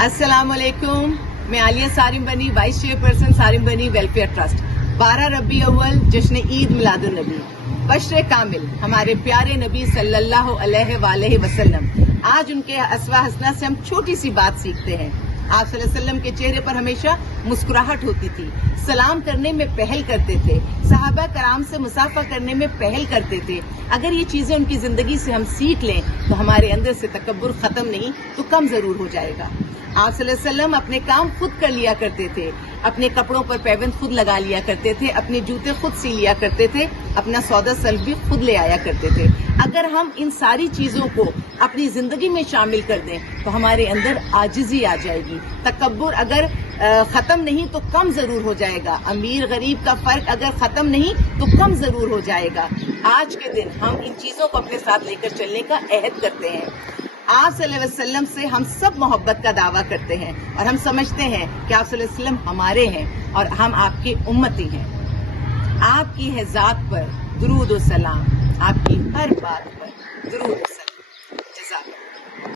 अस्सलाम वालेकुम। मैं आलिया सारिम बनी, वाइस चेयरपर्सन सारिम बनी वेलफेयर ट्रस्ट। 12 रबी अव्वल जश्न ईद मिलादुन नबी, बशर कामिल हमारे प्यारे नबी सल्लल्लाहु अलैहि वसल्लम। आज उनके अस्वा हसना से हम छोटी सी बात सीखते हैं। आप सल्लल्लाहु अलैहि वसल्लम के चेहरे पर हमेशा मुस्कुराहट होती थी, सलाम करने में पहल करते थे, सहाबा कराम से मुसाफा करने में पहल करते थे। अगर ये चीजें उनकी जिंदगी से हम सीख लें तो हमारे अंदर से तकब्बुर खत्म नहीं तो कम जरूर हो जाएगा। आप सल्लल्लाहु अलैहि वसल्लम अपने काम खुद कर लिया करते थे, अपने कपड़ों पर पैबंद खुद लगा लिया करते थे, अपने जूते खुद सी लिया करते थे, अपना सौदा सल्फ भी खुद ले आया करते थे। अगर हम इन सारी चीजों को अपनी जिंदगी में शामिल कर दें तो हमारे अंदर आजिजी आ जाएगी। तकब्बुर अगर खत्म नहीं तो कम जरूर हो जाएगा। अमीर गरीब का फर्क अगर खत्म नहीं तो कम जरूर हो जाएगा। आज के दिन हम इन चीजों को अपने साथ लेकर चलने का अहद करते हैं। आप सल्लल्लाहु अलैहि वसल्लम से हम सब मोहब्बत का दावा करते हैं और हम समझते हैं कि आप सल्लल्लाहु अलैहि वसल्लम हमारे हैं और हम आपके उम्मती हैं। आपकी है जात पर दुरूद और सलाम, आपकी हर बात पर दुरूद और सलाम।